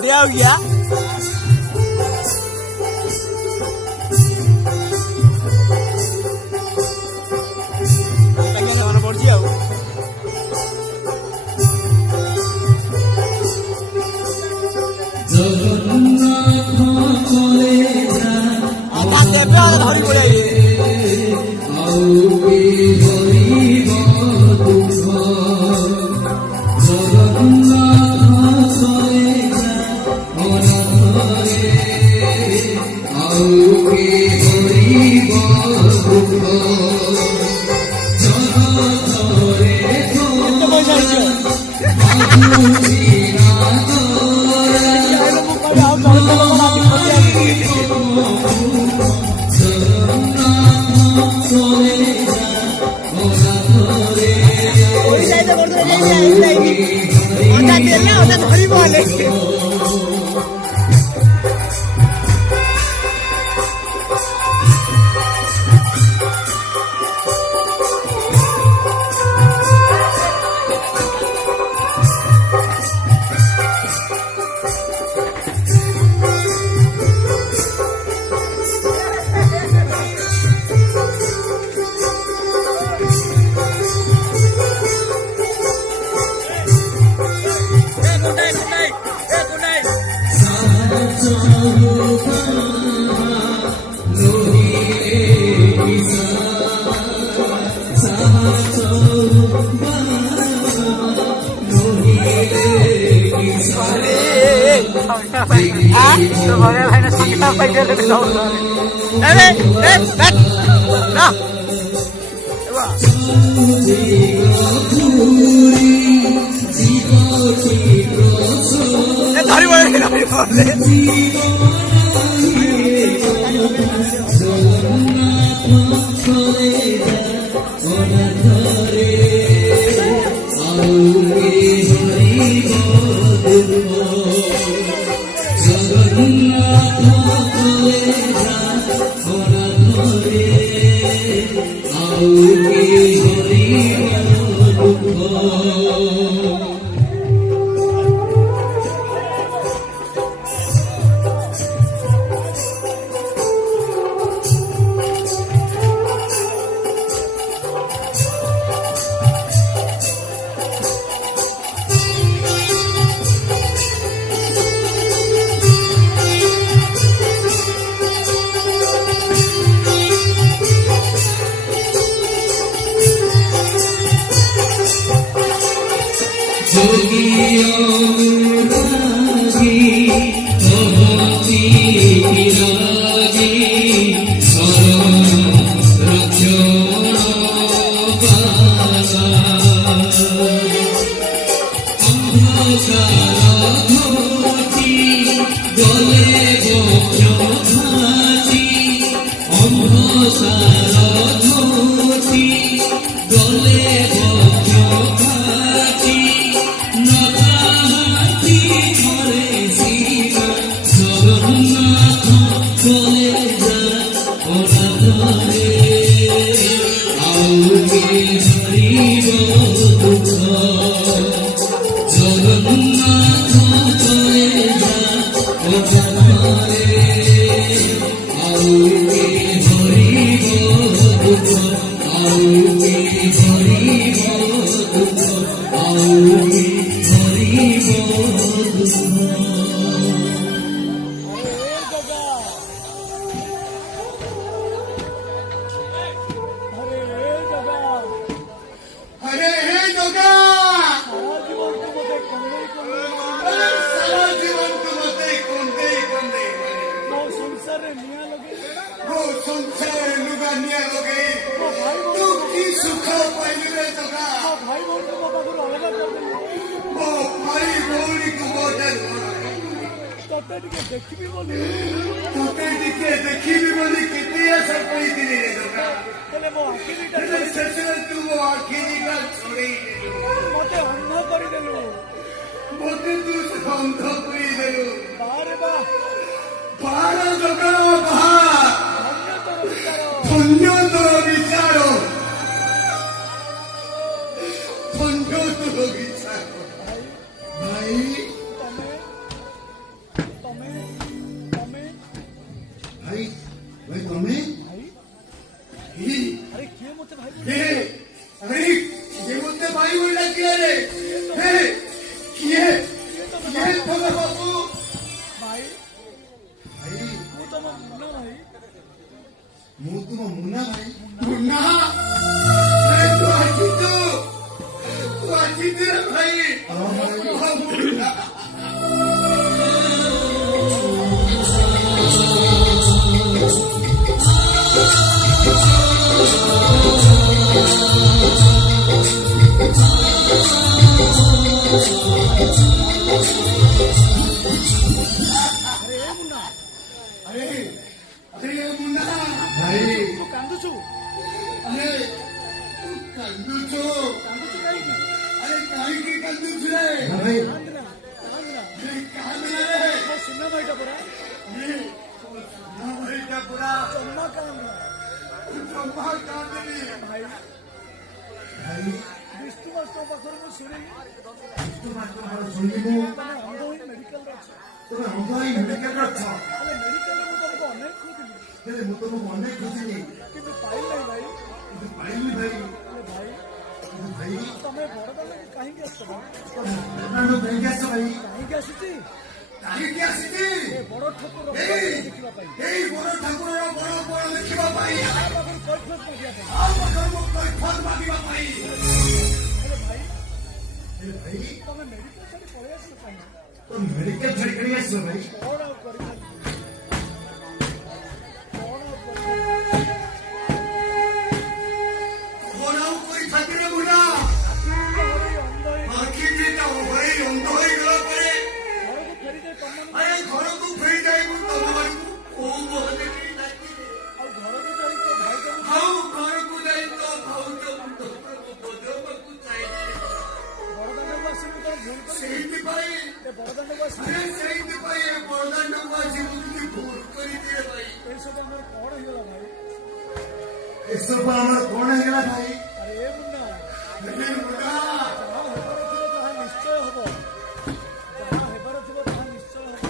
दिया हो गया पड़ी आ धरी पड़े धरी बोले भाई भाई तुम्हें अरे किए मत भाई अरे ये मुझे भाई बोल किया रे किए भगा बाबू भाई भाई तू तो मुन्ना भाई ମୁଁ ତୁମ ମୁନା ଭାଇ ମୁନା ଆରେ ତୁ ଆସିଛୁ ରେ ଭାଇ ମୁନା अरे अरे मुन्ना भाई तू कांदुछु अरे तू कांदुछु काहींकि अरे काहींकि कांदुछु रे भाई कांदना अरे कांदना रे ମୋ ସୁନା ଭାଇଟା ପରା अरे सुना भाईटा पूरा ଜମା କାନ୍ଦନା जमा कांदनी ଭାଇ भाई ବିଷ୍ଣୁ ମାଷ୍ଟର ପାଖରୁ ମୁଁ ଶୁଣି तू मात्र सुनिबो ତମେ ଅନ୍ଧ ହୋଇ ମେଡିକାଲରେ ଅଛ ତମେ ଅନ୍ଧାଇ ମେଡିକାଲ ଅଛ ହେଲେ ମେଡିକାଲରେ ମୁଁ ତମକୁ ଅନେକ ଖୋଜିଲି ହେଲେ ମୁଁ ତମକୁ ଅନେକ ଖୋଜିଲି କିନ୍ତୁ ପାଇଲି ଭାଇ କିନ୍ତୁ ପାଇଲି ଭାଇ ହେଲେ ଭାଇ କିନ୍ତୁ ଭାଇ ତମେ ବଡ଼ଦାଣ୍ଡକୁ କାହିଁକି ଆସିଛ ଭାଇ ନାଣ୍ଡ କାହିଁକି ଆସିଛ ଭାଇ କାହିଁକି ଆସିଛି କାହିଁକି ଆସିଛି ଏ ବଡ଼ ଠାକୁର ଦେଖିବା ପାଇଁ ଏଇ ବଡ଼ ଠାକୁରର ବଡ଼ ବଡ଼ ଦେଖିବା ପାଇଁ ତା ପାଖରୁ କୈଫିୟତ ମାଗିବା ପାଇଁ ଆଉ ପାଖରୁ ମୁଁ କୈଫିୟତ ମାଗିବା ପାଇଁ ହେଲେ ଭାଇ ହେଲେ ଭାଇ ତମେ ମେଡିକାଲ ଛାଡ଼ି ପଳେଇ ଆସିଲ କାହିଁକି ତ ମେଡିକାଲ ଛାଡ଼ି କରି ଆସିଛ ଭାଇ କଣ ଆଉ କରିଥାନ୍ତି କଣ ଆଉ କରିଥାନ୍ତି କଣ ଆଉ କରିଥାନ୍ତି ରେ ମୁନା ଅନ୍ଧ ହେଇ ଆଖି ଦିଟା ଓହରି ଅନ୍ଧ ହୋଇଗଲା ପରେ ଘରକୁ ଫେରିଯାଇ ତମମାନଙ୍କୁ ଆରେ ଘରକୁ ଫେରି ଯାଇ ମୁଁ ତମମାନଙ୍କୁ କୋଉ ମୁହଁ ଦେଖି ଡାକିଲି ଆଉ ଘରକୁ ଯାଇ ତ ଭାଇକୁ ଆଉ ଘରକୁ ଯାଇ ତ ଭାଉଜ ବଦବାକୁ ଚାହିଁଲି ବଡ଼ଦାଣ୍ଡକୁ ଆସି ମୁଁ କଣ ଭୁଲ କରିବି ସେଇଥିପାଇଁ ଏ ବଡ଼ଦାଣ୍ଡକୁ ଆସି ଆରେ ସେଇଥିପାଇଁ ଏ ବରଦାଣ୍ଡକୁ ଆସି ମୁଁ କିଛି ଭୁଲ କରିଦିଏ ଭାଇ ଏସବୁ ଆମର କଣ ହେଇଗଲା ଭାଇ ଏସବୁ ଆମର କଣ ହେଇଗଲା ଭାଇ ଆରେ ଏ ମୁନ୍ନା ହେଲେ ମୁନା ଯାହା ହେବାର ଥିବ ତାହା ନିଶ୍ଚୟ ହବ ଯାହା ହେବାର ଥିବ ତାହା ନିଶ୍ଚୟ ହବ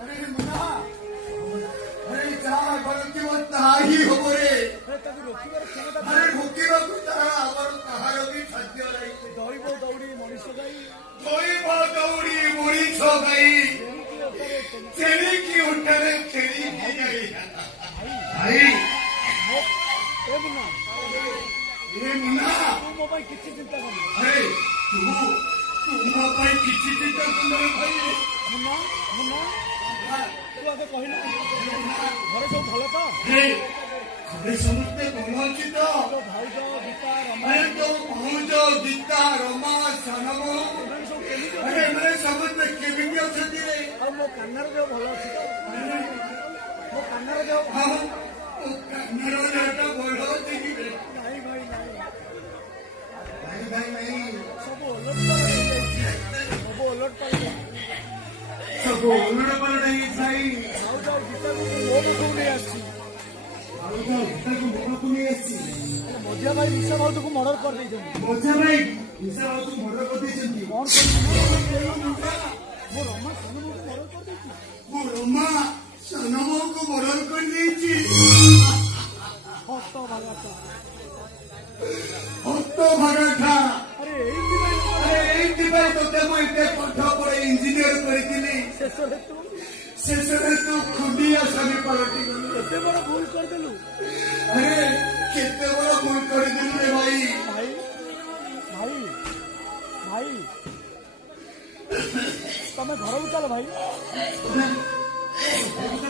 ଆରେ ମୁନା ଆରେ ଯାହା କରିଥିବ ତାହା ହିଁ ହବ ରେ ହେଲେ ତାକୁ ରୋକିବାର କ୍ଷମତା ଆରେ ଭୋକିବାକୁ ତାହା ଆମର କାହାର ବି ସାଧ୍ୟ ନାହିଁ ଦୌଡ଼ିବ ଦୌଡ଼ି ମଣିଷ ଯାଇ ଧୋଇବ ଦୌଡ଼ି ମଣିଷ ଗାଈ ତେଣିକି ଉପରେ ଛେଳିକି ଓଠରେ ଛେଳିକି ଗାଈ ଭାଇ ଏ ମୁନ୍ନା ଏ ମୁନା ତୁ ମୋ ପାଇଁ କିଛି ଚିନ୍ତା କରନି ଆରେ ତୁ ମୋ ପାଇଁ କିଛି ଚିନ୍ତା କରୁନ ଭାଇ ମୁନ୍ନା ମୁନ୍ନା ତୁ ଆଗେ କହିଲୁ ଘରେ ସବୁ ଭଲ ତ ଆରେ ଘରେ ସମସ୍ତେ ଭଲ ଅଛି ତ ତୋ ଭାଉଜ ଗୀତା ରମା ଆରେ ତୋ ଭାଉଜ ଗୀତା ରମା ସାନମ ଏମାନେ ସବୁ କେମିତି ଆରେ ଏମାନେ ସମସ୍ତେ କେମିତି ଅଛନ୍ତି ରେ ଆଉ ମୋ କାନ୍ନାର ଦେହ ଭଲ ଅଛି ତ ମୋ କାନ୍ନାର ଦେହ ଆଉ ଓ କାନ୍ନର ଦେହଟା ଭଲ ଅଛି କି ରେ ନାଇଁ ଭାଇ ନାଇଁ ଭାଇ ଭାଇ ଭାଇ ସବୁ ଓଲଟ ପାଲଟ ହେଇଯାଇଛି ସବୁ ଓଲଟ ପାଲଟ ସବୁ ଓଲଟ ପାଲଟ ହେଇଛି ଭାଇ ଭାଉଜ ଆଉ ଗୀତାକୁ ମୁଁ ମୋ ପାଖକୁ ନେଇ ଆସିଛି ଭାଉଜ ଗୀତାକୁ ମୋ ପାଖକୁ ନେଇ ଆସିଛି ହେଲେ ମଝିଆ ଭାଇ ନିଶା ଭାଉଜକୁ ମର୍ଡର କରିଦେଇଛନ୍ତି ମଜା ଭାଇ ନିଶା ଭାଉଜକୁ ମର୍ଡର କରିଦେଇଛନ୍ତି କଣ କରିବି ମୋ ରମା ସାନକୁ ମର୍ଡର କରିଦେଇଛି ମୋ ରମା ସାନ ବୋଉକୁ ମର୍ଡର କରିଦେଇଛି ହତ ଭାଗାଟା ହତ ଭାଗାଠା ଆରେ ଏଇଥିପାଇଁ ଆରେ ଏଇଥିପାଇଁ ତୋତେ ମୁଁ ଏତେ ପାଠ ପଢେ ଇଞ୍ଜିନିୟର କରିଥିଲି ଶେଷରେ ତୁ ଖୁଣ୍ଡିଆ ସ୍ୱାମୀ ପାଲଟି ଗଲୁ ଏତେ ବଡ ଭୁଲ କରିଦେଲୁ ଆରେ କେତେ ବଡ ଭୁଲ କରିଦେଲୁ ରେ ଭାଇ ଭାଇ ଭାଇ ଭାଇ ତମେ ଘରକୁ ଚାଲ ଭାଇ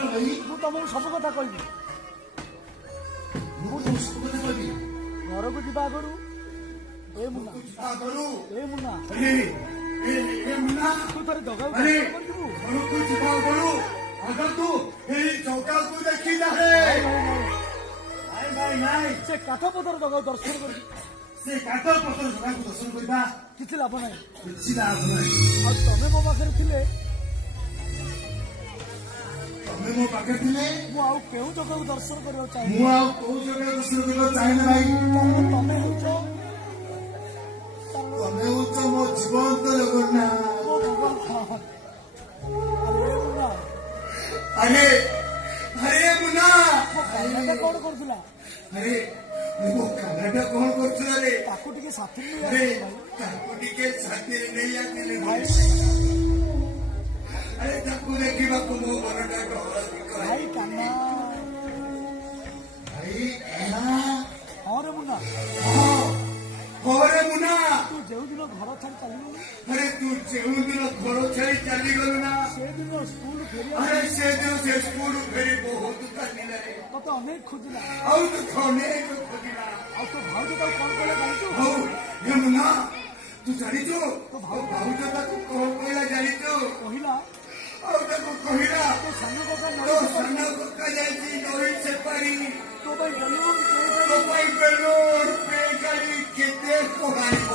ଭାଇ ମୁଁ ତମକୁ ସବୁ କଥା କହିବି ମୁଁ ତୋ ସବୁ କଥା କହିବି ଘରକୁ ଯିବା ଆଗରୁ ଏ ମୁନା ଆଗରୁ ଏ ମୁନା ଏ ମୁନା ତୁ ଥରେ ଜଗାକୁ ଆରେ ଦର୍ଶନ କରିଯିବୁ ଘରକୁ ଯିବା ଆଗରୁ ଆଗ ତୁ ଏଇ ଚୌକାକୁ ଦେଖି ଯା ରେ ନାଇଁ ନାଇଁ ନାଇଁ ସେ କାଠ ପଥର ଜଗାକୁ ଦର୍ଶନ କରିବି ସେ କାଠ ପଥର ସଭାକୁ ଦର୍ଶନ କରିବା କିଛି ଲାଭ ନାହିଁ କିଛି ଲାଭ ନାହିଁ ଆଉ ତମେ ମୋ ପାଖରେ ଥିଲେ ତମେ ମୋ ପାଖରେ ଥିଲେ ମୁଁ ଆଉ କେଉଁ ଜଗାକୁ ଦର୍ଶନ କରିବାକୁ ଚାହେଁ ମୁଁ ଆଉ କୋଉ ଜାଗାରେ ଦର୍ଶନ କରିବାକୁ ଚାହେଁ ନା ଭାଇ କାରଣ ତମେ ହେଉଛ ତମେ ହଉଛ ମୋ ଜୀବନ୍ତ ଜଗନ୍ନାଥ ମୋ ଭଗବାନ ଆରେ ଏ ମୁନା ଆରେ मुना କାନଟା କଣ କରୁଥିଲା अरे वो कानाटा कौन करछला रे ତାକୁ ଟିକେ ସାଥିରେ ନେଇ अरे ଆସିବ ଭାଇ ताको टिके साथी नहीं आते रे ଭାଇ अरे ताको देखिबा को मो मनटा डर करे ଭାଇ କାନା भाई ना ହଁ ରେ ମୁନା घरे मुना ତୁ ଯେଉଁଦିନ ଘର ଛାଡ଼ି ଚାଲିବୁ अरे तू जेउन दिन घर छाड़ी चली गलु ना ସେଦିନ ସ୍କୁଲ ଫେରିବା अरे से दिन से स्कूल फेरी बहुत कांदिला रे ତତେ ଅନେକ ଖୋଜିଲା ଆଉ ତ ଖନେ खोजिला ଆଉ ତୋ ଭାଉଜ ତାକୁ କଣ କଲେ ଜାଣିଛୁ ହଉ ये मुना तू ଜାଣିଛୁ तो भाउज ताको कौन कहला ଜାଣିଛୁ କହିଲା ଆଉ ତାକୁ କହିଲା ତୋ ସାନ କକା तो ନଈ ସାନ କକା ଯାଇଛି ନଈ ସେପାରି ତୋ ପାଇଁ ବେଲୁନ तो ପାଇଁ ବେଲୁନ ପେଗାଡ଼ି କେତେ କହାଣିବ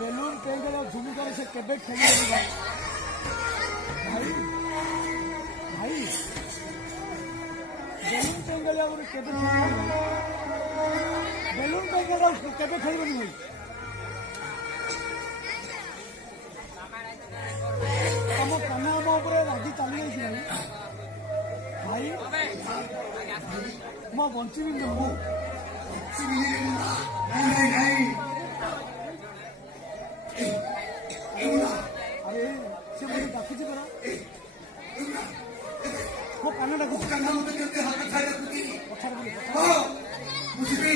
ବେଲୁନ ପେଗଳ ଝୁମୁକାରେ ସେ କେବେ ଖେଳିବନି ଭାଇ ଭାଇ ଭାଇ ବେଲୁନ ପେଗଳ ଆଗରୁ କେବେ ଖେଳିବନି ବେଲୁନ ପେଗଳ କେବେ ଖେଳିବନି ଭାଇ ତମ କାହ୍ନା ଆମ ଉପରେ ରାଗି ଚାଲିଯାଇଛି ଭାଇ ଭାଇ ମୁଁ ଆଉ ବଞ୍ଚିବିନି ମୁଁ नहीं नहीं ଆରେ ସେ ମୋତେ ଡାକୁଛି ପରା ମୋ କାହ୍ନା ଡାକୁଛି कान्हा मत करते हाथ छाड़े कुती ପଛରେ ବୋଲି हां मुझे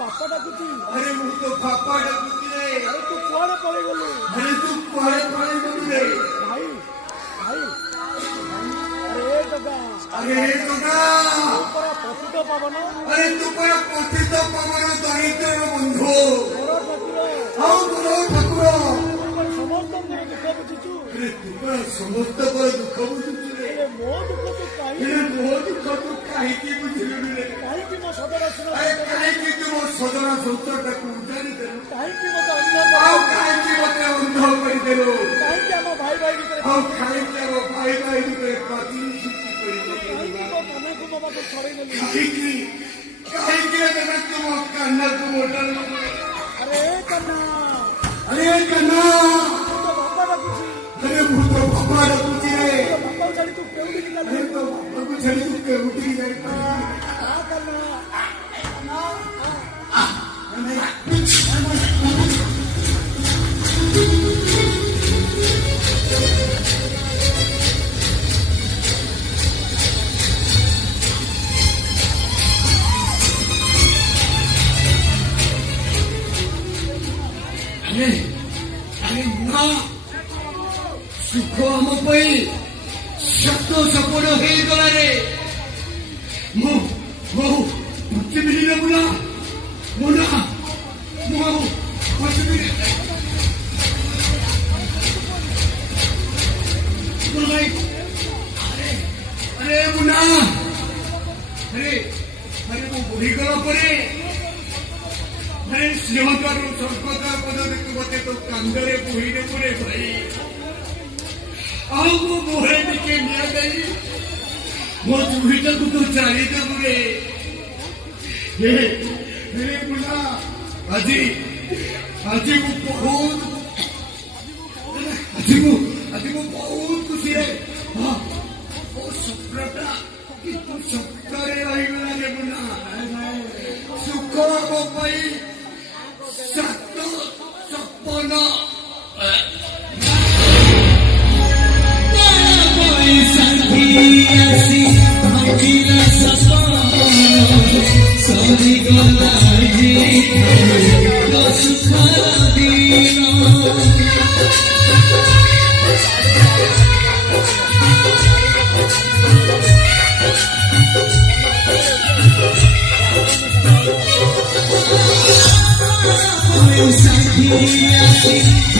ବାପା ଡାକୁଛି अरे मु तो पापा डकुती रे ଆରେ ତୁ କୁଆଡେ ପଳେଇଗଲୁ अरे तू कोड़े कोड़े डकुती रे ଭାଇ ଭାଇ ଆରେ ଟକା अरे टोका ପରା ପତିତ ପାବନ अरे तू पर पतित पवन दरिद्र बंधु ଘର ଠାକୁର हाउ गुरु ठाकुर ସମସ୍ତଙ୍କର ଦୁଃଖ ବୁଝୁଛୁ अरे तू पर समस्त पर दुख बुझुती रे ହେଲେ ମୋ ଦୁଃଖ ତୁ କାହିଁକି अरे बहुत दुख तू काहे की बुझिलु रे କାହିଁକି ମୋ ସଦର ଆସିଲ अरे काहे की तू मो सदना संसार टाकू उतारी देलु କାହିଁକି ମୋତେ ଅନ୍ୟ ଆଉ काहे की मते अंध कर देलु କାହିଁକି ଆମ ଭାଇ ଭାଇ ଭିତରେ ଆଉ काहे की रो भाई भाई रे पाती छुट्टी कर देलु କାହିଁକି ମୋ କାହ୍ନାକୁ ମୋ ବାପା ଛଡ଼େଇଦେଲୁ काहे की रे तुम कान्हा को मोटर ଆରେ କାହ୍ନା अरे कान्हा ତୋ ବାପା ଡାକୁଛି अरे मु तो पापा डकुती रे ତୋ ବାପାକୁ ଛାଡ଼ି ତୁ କେଉଁଠିକି अरे ଗଲୁ तो पापा को छड़ी तू के उठी जाई ଆ କାହ୍ନା अरे अरे ना सुख हम पई सत्य सपन हे गला रे मो मो कुछ भी नहीं बोला मुना मो कुछ भी नहीं अरे अरे मुना अरे अरे वो बुढ़ी गला परे अरे सिंहद्वार सर्वदा पद देखते तो कांदरे बुहीने पड़े भाई आओ वो मोहे टिके निया गई मो चूहीटा को तो चाली दे बुरे ये मेरे मुना अजी अजी वो बहुत खुशी है हाँ वो सपनाटा कि तू सप्ताहे रही गला रे मुना सुख हो पाई सत्य सपना Sorry, go, Thank you.